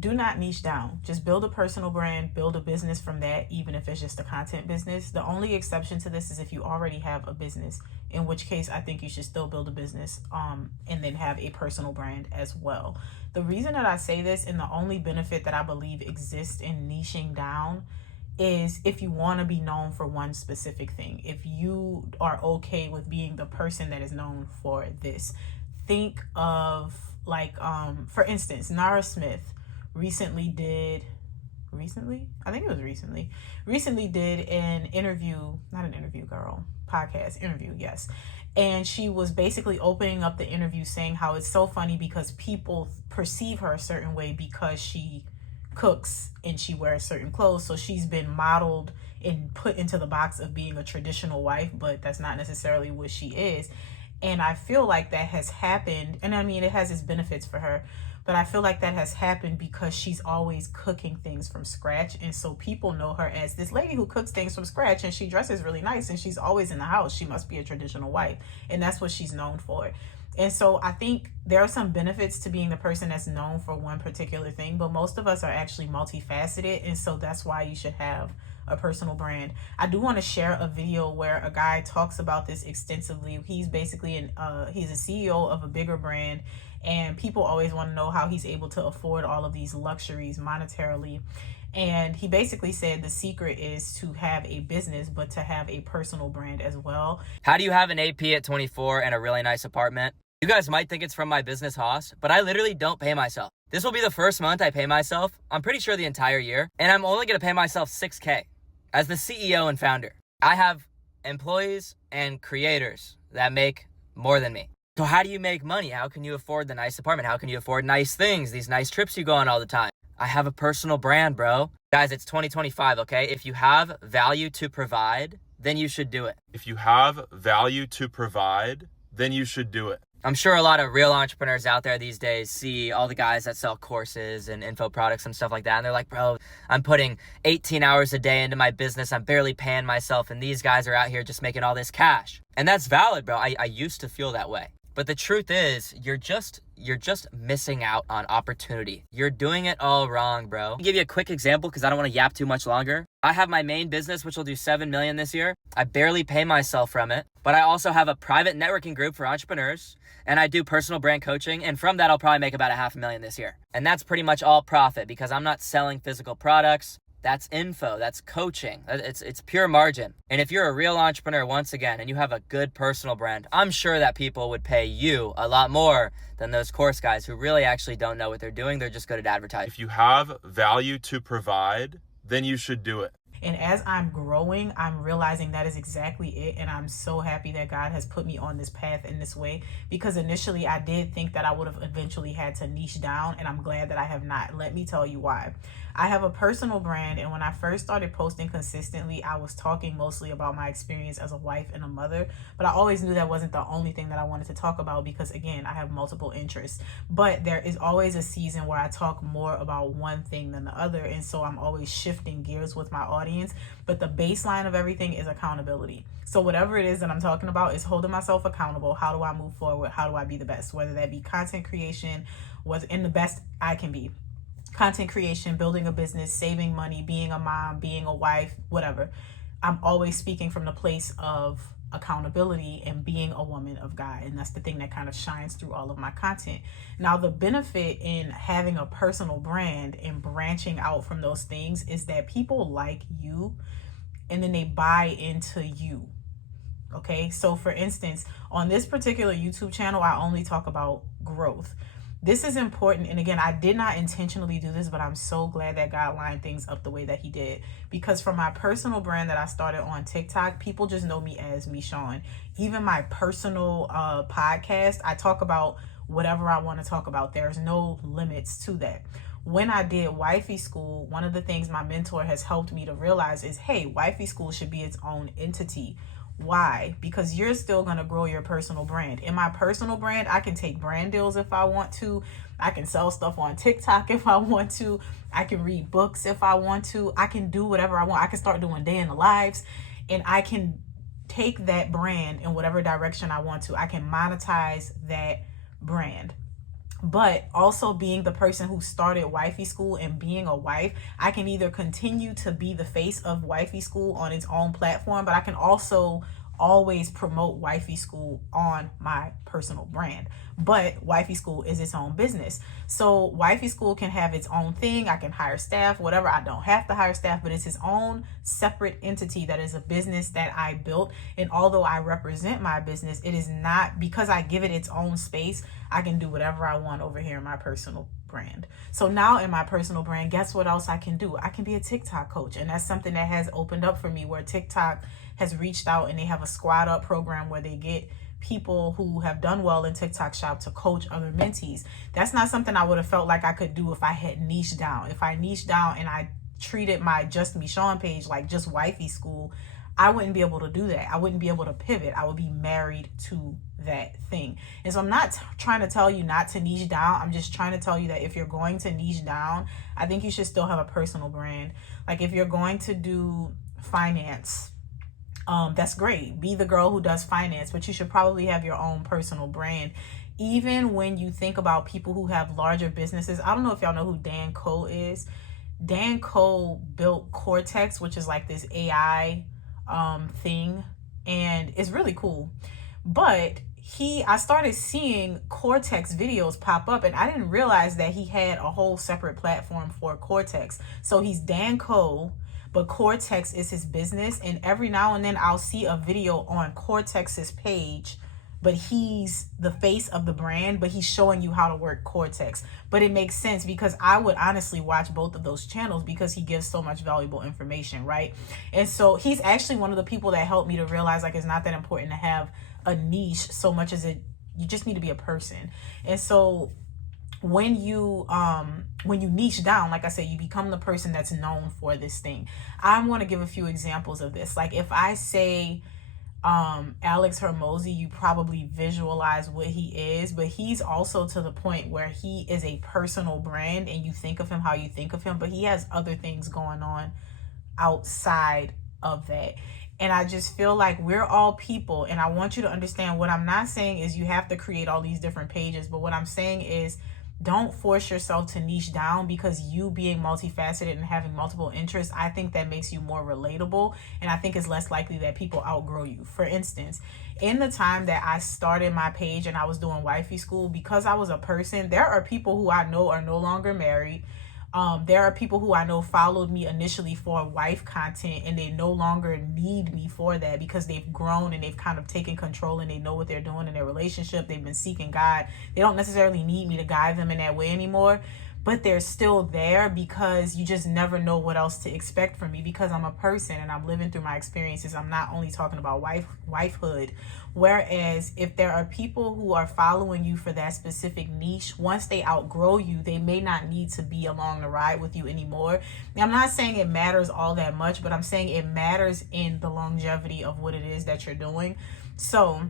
Do not niche down. Just build a personal brand, build a business from that, even if it's just a content business. The only exception to this is if you already have a business, in which case I think you should still build a business and then have a personal brand as well. The reason that I say this, and the only benefit that I believe exists in niching down, is if you want to be known for one specific thing. If you are okay with being the person that is known for this. Think of for instance, Nara Smith recently did an interview, not an interview, girl, podcast interview, yes. And she was basically opening up the interview saying how it's so funny because people perceive her a certain way because she cooks and she wears certain clothes. So she's been modeled and put into the box of being a traditional wife, but that's not necessarily what she is. And I feel like that has happened, and I mean, it has its benefits for her, but I feel like that has happened because she's always cooking things from scratch. And so people know her as this lady who cooks things from scratch, and she dresses really nice, and she's always in the house. She must be a traditional wife, and that's what she's known for. And so I think there are some benefits to being the person that's known for one particular thing, but most of us are actually multifaceted. And so that's why you should have a personal brand. I do want to share a video where a guy talks about this extensively. He's basically he's a CEO of a bigger brand, and people always want to know how he's able to afford all of these luxuries monetarily. And he basically said the secret is to have a business, but to have a personal brand as well. How do you have an AP at 24 and a really nice apartment? You guys might think it's from my business Haas, but I literally don't pay myself. This will be the first month I pay myself, I'm pretty sure the entire year, and I'm only going to pay myself $6K. As the CEO and founder, I have employees and creators that make more than me. So how do you make money? How can you afford the nice apartment? How can you afford nice things, these nice trips you go on all the time? I have a personal brand, bro. Guys, it's 2025, okay? If you have value to provide, then you should do it. If you have value to provide, then you should do it. I'm sure a lot of real entrepreneurs out there these days see all the guys that sell courses and info products and stuff like that. And they're like, bro, I'm putting 18 hours a day into my business. I'm barely paying myself. And these guys are out here just making all this cash. And that's valid, bro. I used to feel that way. But the truth is, you're just missing out on opportunity. You're doing it all wrong, bro. I'll give you a quick example because I don't want to yap too much longer. I have my main business, which will do $7 million this year. I barely pay myself from it, but I also have a private networking group for entrepreneurs, and I do personal brand coaching. And from that, I'll probably make about $500,000 this year. And that's pretty much all profit because I'm not selling physical products. That's info, that's coaching, it's pure margin. And if you're a real entrepreneur, once again, and you have a good personal brand, I'm sure that people would pay you a lot more than those course guys who really actually don't know what they're doing. They're just good at advertising. If you have value to provide, then you should do it. And as I'm growing, I'm realizing that is exactly it. And I'm so happy that God has put me on this path in this way, because initially I did think that I would have eventually had to niche down, and I'm glad that I have not. Let me tell you why. I have a personal brand, and when I first started posting consistently, I was talking mostly about my experience as a wife and a mother, but I always knew that wasn't the only thing that I wanted to talk about because, again, I have multiple interests. But there is always a season where I talk more about one thing than the other, and so I'm always shifting gears with my audience. But the baseline of everything is accountability. So whatever it is that I'm talking about is holding myself accountable. How do I move forward? How do I be the best? Whether that be content creation, was in the best I can be. Content creation, building a business, saving money, being a mom, being a wife, whatever. I'm always speaking from the place of accountability and being a woman of God. And that's the thing that kind of shines through all of my content. Now, the benefit in having a personal brand and branching out from those things is that people like you and then they buy into you. Okay, so for instance, on this particular YouTube channel, I only talk about growth. This is important. And again, I did not intentionally do this, but I'm so glad that God lined things up the way that he did. Because for my personal brand that I started on TikTok, people just know me as Myron. Even my personal podcast, I talk about whatever I want to talk about. There's no limits to that. When I did Wifey School, one of the things my mentor has helped me to realize is, hey, Wifey School should be its own entity. Why? Because you're still going to grow your personal brand. In my personal brand, I can take brand deals if I want to. I can sell stuff on TikTok if I want to. I can read books if I want to. I can do whatever I want. I can start doing day in the lives, and I can take that brand in whatever direction I want to. I can monetize that brand. But also being the person who started Wifey School and being a wife, I can either continue to be the face of Wifey School on its own platform, but I can also always promote Wifey School on my personal brand. But Wifey School is its own business. So Wifey School can have its own thing. I can hire staff, whatever. I don't have to hire staff, but it's its own separate entity that is a business that I built. And although I represent my business, it is not, because I give it its own space, I can do whatever I want over here in my personal brand. So now in my personal brand, guess what else I can do? I can be a TikTok coach. And that's something that has opened up for me, where TikTok has reached out and they have a squad up program where they get people who have done well in TikTok shop to coach other mentees. That's not something I would have felt like I could do if I had niched down. If I niched down and I treated my Just Michonne page like just Wifey School, I wouldn't be able to do that. I wouldn't be able to pivot. I would be married to that thing. And so I'm not trying to tell you not to niche down. I'm just trying to tell you that if you're going to niche down, I think you should still have a personal brand. Like if you're going to do finance, that's great. Be the girl who does finance, but you should probably have your own personal brand. Even when you think about people who have larger businesses, I don't know if y'all know who Dan Cole is. Dan Cole built Cortex, which is like this AI thing, and it's really cool. But I started seeing Cortex videos pop up, and I didn't realize that he had a whole separate platform for Cortex. So he's Dan Cole, but Cortex is his business, and every now and then I'll see a video on Cortex's page, but he's the face of the brand, but he's showing you how to work Cortex. But it makes sense because I would honestly watch both of those channels because he gives so much valuable information, right? And so he's actually one of the people that helped me to realize like it's not that important to have a niche so much as you just need to be a person. And so when you niche down, like I said, you become the person that's known for this thing. I want to give a few examples of this. Like if I say Alex Hermosi, you probably visualize what he is, but he's also to the point where he is a personal brand and you think of him how you think of him, but he has other things going on outside of that. And I just feel like we're all people, and I want you to understand what I'm not saying is you have to create all these different pages, but what I'm saying is don't force yourself to niche down, because you being multifaceted and having multiple interests, I think that makes you more relatable, and I think it's less likely that people outgrow you. For instance, in the time that I started my page and I was doing Wifey School, because I was a person, there are people who I know are no longer married. There are people who I know followed me initially for wife content, and they no longer need me for that because they've grown and they've kind of taken control and they know what they're doing in their relationship. They've been seeking God. They don't necessarily need me to guide them in that way anymore, but they're still there because you just never know what else to expect from me because I'm a person and I'm living through my experiences. I'm not only talking about wifehood. Whereas if there are people who are following you for that specific niche, once they outgrow you, they may not need to be along the ride with you anymore. Now, I'm not saying it matters all that much, but I'm saying it matters in the longevity of what it is that you're doing. So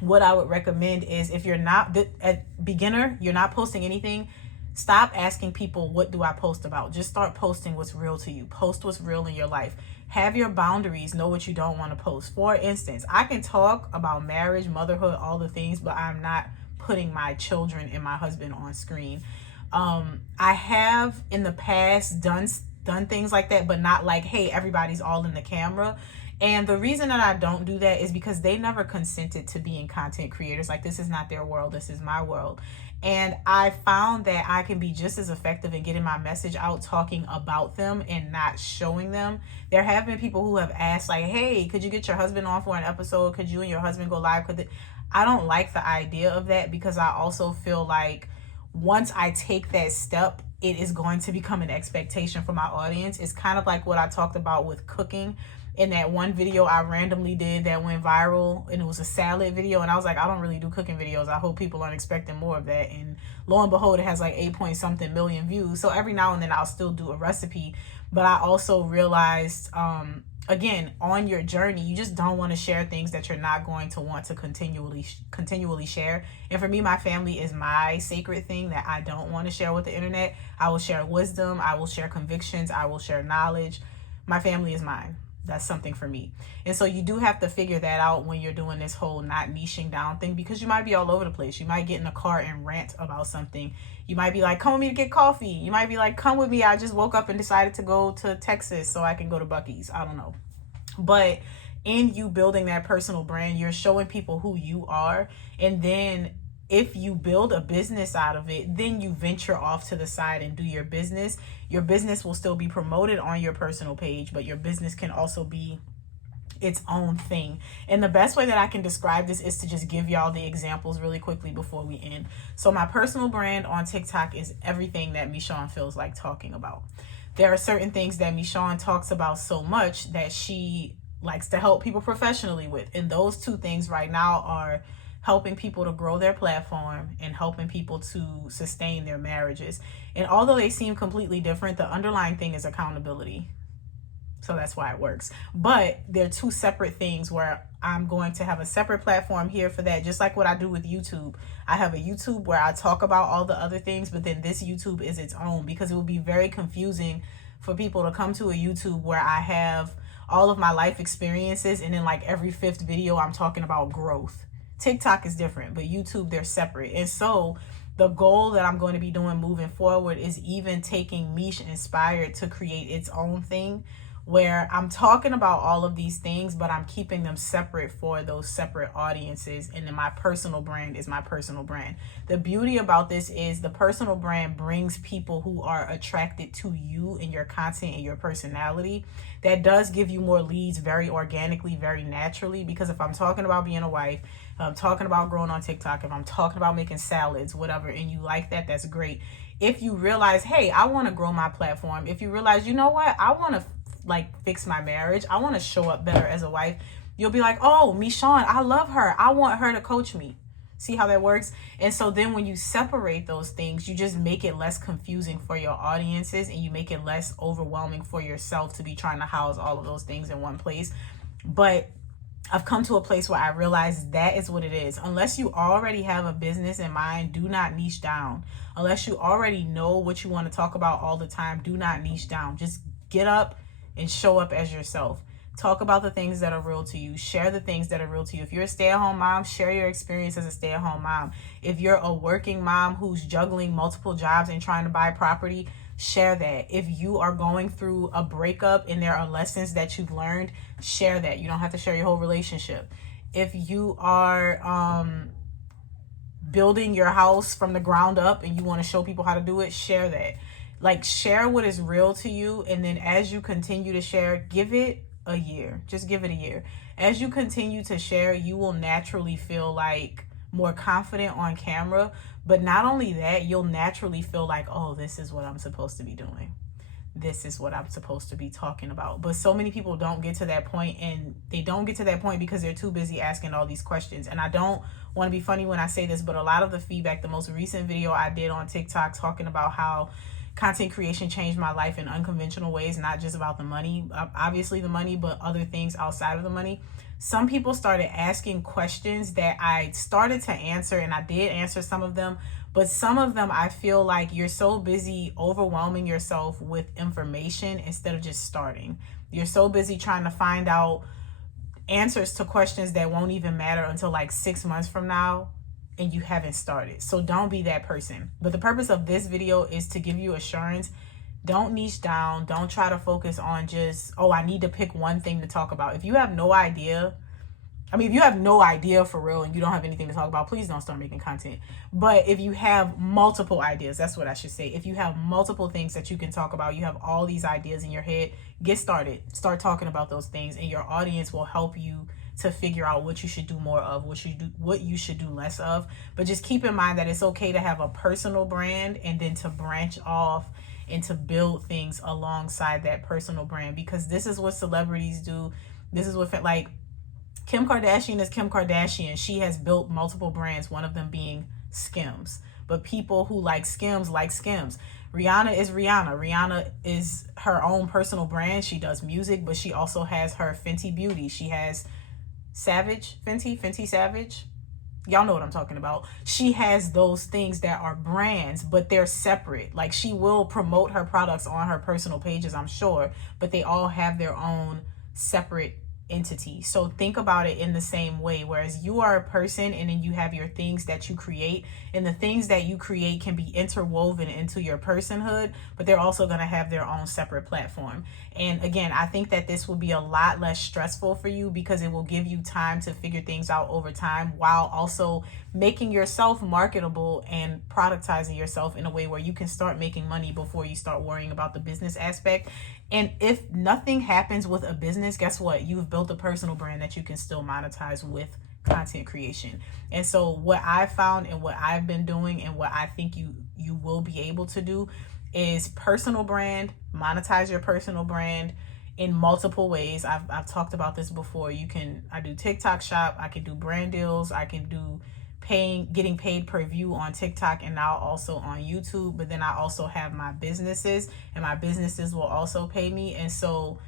what I would recommend is if you're not a beginner, you're not posting anything, stop asking people, what do I post about? Just start posting what's real to you. Post what's real in your life. Have your boundaries. Know what you don't want to post. For instance, I can talk about marriage, motherhood, all the things, but I'm not putting my children and my husband on screen. I have in the past done things like that, but not like, hey, everybody's all in the camera. And the reason that I don't do that is because they never consented to being content creators. Like, this is not their world. This is my world. And I found that I can be just as effective in getting my message out, talking about them and not showing them. There have been people who have asked like, hey, could you get your husband on for an episode? Could you and your husband go live? I don't like the idea of that because I also feel like once I take that step, it is going to become an expectation for my audience. It's kind of like what I talked about with cooking. In that one video I randomly did that went viral, and it was a salad video, and I was like, I don't really do cooking videos. I hope people aren't expecting more of that. And lo and behold, it has like 8-point-something million views. So every now and then I'll still do a recipe. But I also realized, again, on your journey, you just don't want to share things that you're not going to want to continually share. And for me, my family is my sacred thing that I don't want to share with the internet. I will share wisdom. I will share convictions. I will share knowledge. My family is mine. That's something for me. And so you do have to figure that out when you're doing this whole not niching down thing, because you might be all over the place. You might get in a car and rant about something. You might be like, come with me to get coffee. You might be like, come with me, I just woke up and decided to go to Texas so I can go to Buc-ee's. I don't know. But in you building that personal brand, you're showing people who you are. And then if you build a business out of it, then you venture off to the side and do your business. Your business will still be promoted on your personal page, but your business can also be its own thing. And the best way that I can describe this is to just give y'all the examples really quickly before we end. So my personal brand on TikTok is everything that Myron feels like talking about. There are certain things that Myron talks about so much that she likes to help people professionally with. And those two things right now are helping people to grow their platform and helping people to sustain their marriages. And although they seem completely different, the underlying thing is accountability. So that's why it works. But they're two separate things where I'm going to have a separate platform here for that. Just like what I do with YouTube. I have a YouTube where I talk about all the other things, but then this YouTube is its own, because it will be very confusing for people to come to a YouTube where I have all of my life experiences and then like every fifth video I'm talking about growth. TikTok is different, but YouTube, they're separate. And so the goal that I'm going to be doing moving forward is even taking Mish Inspired to create its own thing, where I'm talking about all of these things, but I'm keeping them separate for those separate audiences. And then my personal brand is my personal brand. The beauty about this is the personal brand brings people who are attracted to you and your content and your personality. That does give you more leads very organically, very naturally, because if I'm talking about being a wife, if I'm talking about growing on TikTok, if I'm talking about making salads, whatever, and you like that, that's great. If you realize, hey, I want to grow my platform. If you realize, you know what, I want to fix my marriage, I want to show up better as a wife, you'll be like, oh, Myron, I love her, I want her to coach me. See how that works? And so then when you separate those things, you just make it less confusing for your audiences, and you make it less overwhelming for yourself to be trying to house all of those things in one place. But I've come to a place where I realize that is what it is. Unless you already have a business in mind, do not niche down. Unless you already know what you want to talk about all the time, do not niche down. Just get up and show up as yourself. Talk about the things that are real to you. Share the things that are real to you. If you're a stay-at-home mom, share your experience as a stay-at-home mom. If you're a working mom who's juggling multiple jobs and trying to buy property, share that. If you are going through a breakup and there are lessons that you've learned, share that. You don't have to share your whole relationship. If you are building your house from the ground up and you want to show people how to do it, share that. Like, share what is real to you, and then as you continue to share, give it a year. Just give it a year. As you continue to share, you will naturally feel like more confident on camera. But not only that, you'll naturally feel like, oh, this is what I'm supposed to be doing. This is what I'm supposed to be talking about. But so many people don't get to that point, and they don't get to that point because they're too busy asking all these questions. And I don't want to be funny when I say this, but a lot of the feedback, the most recent video I did on TikTok talking about how content creation changed my life in unconventional ways, not just about the money, obviously the money, but other things outside of the money. Some people started asking questions that I started to answer, and I did answer some of them, but some of them I feel like you're so busy overwhelming yourself with information instead of just starting. You're so busy trying to find out answers to questions that won't even matter until like 6 months from now, and you haven't started. So don't be that person. But the purpose of this video is to give you assurance. Don't niche down. Don't try to focus on just, oh, I need to pick one thing to talk about. If you have no idea, if you have no idea for real and you don't have anything to talk about, please don't start making content. But if you have multiple ideas, that's what I should say. If you have multiple things that you can talk about, you have all these ideas in your head, get started. Start talking about those things, and your audience will help you to figure out what you should do more of, what you should do less of. But just keep in mind that it's okay to have a personal brand and then to branch off and to build things alongside that personal brand, because this is what celebrities do. This is what, like, Kim Kardashian is Kim Kardashian. She has built multiple brands, one of them being Skims. But people who like Skims like Skims. Rihanna is Rihanna. Rihanna is her own personal brand. She does music, but she also has her Fenty Beauty. She has Fenty Savage. Y'all know what I'm talking about. She has those things that are brands, but they're separate. Like, she will promote her products on her personal pages, I'm sure, but they all have their own separate entity. So think about it in the same way, whereas you are a person and then you have your things that you create, and the things that you create can be interwoven into your personhood, but they're also going to have their own separate platform. And again, I think that this will be a lot less stressful for you because it will give you time to figure things out over time, while also making yourself marketable and productizing yourself in a way where you can start making money before you start worrying about the business aspect. And if nothing happens with a business, guess what? You've built a personal brand that you can still monetize with content creation. And so what I've found and what I've been doing and what I think you will be able to do is personal brand, monetize your personal brand in multiple ways. I've talked about this before. I do TikTok shop, I can do brand deals, I can do getting paid per view on TikTok and now also on YouTube. But then I also have my businesses, and my businesses will also pay me. And so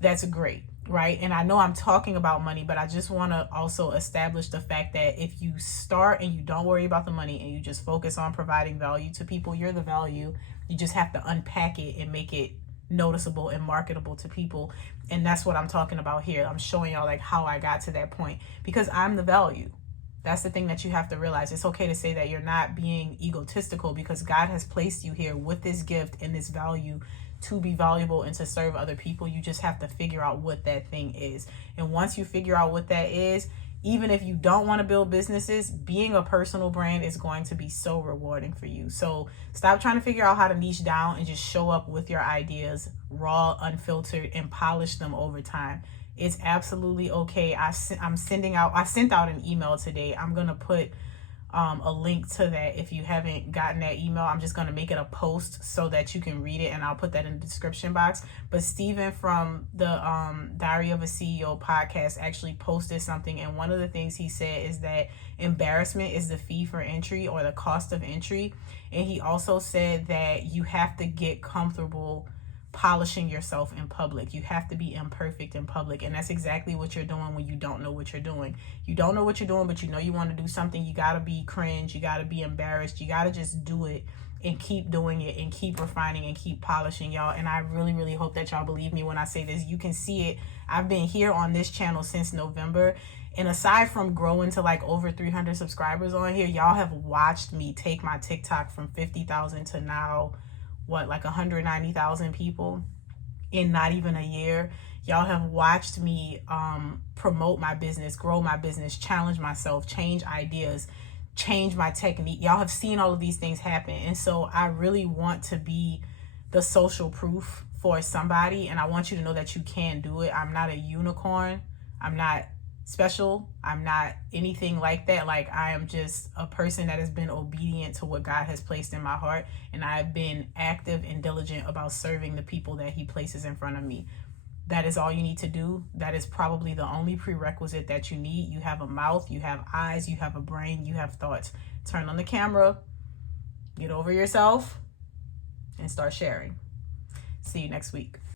that's great, right? And I know I'm talking about money, but I just want to also establish the fact that if you start and you don't worry about the money and you just focus on providing value to people, you're the value. You just have to unpack it and make it noticeable and marketable to people. And that's what I'm talking about here. I'm showing y'all like how I got to that point, because I'm the value. That's the thing that you have to realize. It's okay to say that you're not being egotistical, because God has placed you here with this gift and this value to be valuable and to serve other people. You just have to figure out what that thing is. And once you figure out what that is, even if you don't want to build businesses, being a personal brand is going to be so rewarding for you. So stop trying to figure out how to niche down and just show up with your ideas raw, unfiltered, and polish them over time. It's absolutely okay. I sent out an email today. I'm going to put a link to that. If you haven't gotten that email, I'm just going to make it a post so that you can read it, and I'll put that in the description box. But Steven from the Diary of a CEO podcast actually posted something, and one of the things he said is that embarrassment is the fee for entry, or the cost of entry. And he also said that you have to get comfortable polishing yourself in public. You have to be imperfect in public. And that's exactly what you're doing when you don't know what you're doing. You don't know what you're doing, but you know you want to do something. You got to be cringe. You got to be embarrassed. You got to just do it and keep doing it and keep refining and keep polishing, y'all. And I really, really hope that y'all believe me when I say this. You can see it. I've been here on this channel since November. And aside from growing to like over 300 subscribers on here, y'all have watched me take my TikTok from 50,000 to now, like 190,000 people in not even a year. Y'all have watched me promote my business, grow my business, challenge myself, change ideas, change my technique. Y'all have seen all of these things happen. And so I really want to be the social proof for somebody. And I want you to know that you can do it. I'm not a unicorn. I'm not special. I'm not anything like that. Like, I am just a person that has been obedient to what God has placed in my heart, and I've been active and diligent about serving the people that he places in front of me. That is all you need to do. That is probably the only prerequisite that you need. You have a mouth, you have eyes, you have a brain, you have thoughts. Turn on the camera, get over yourself, and start sharing. See you next week.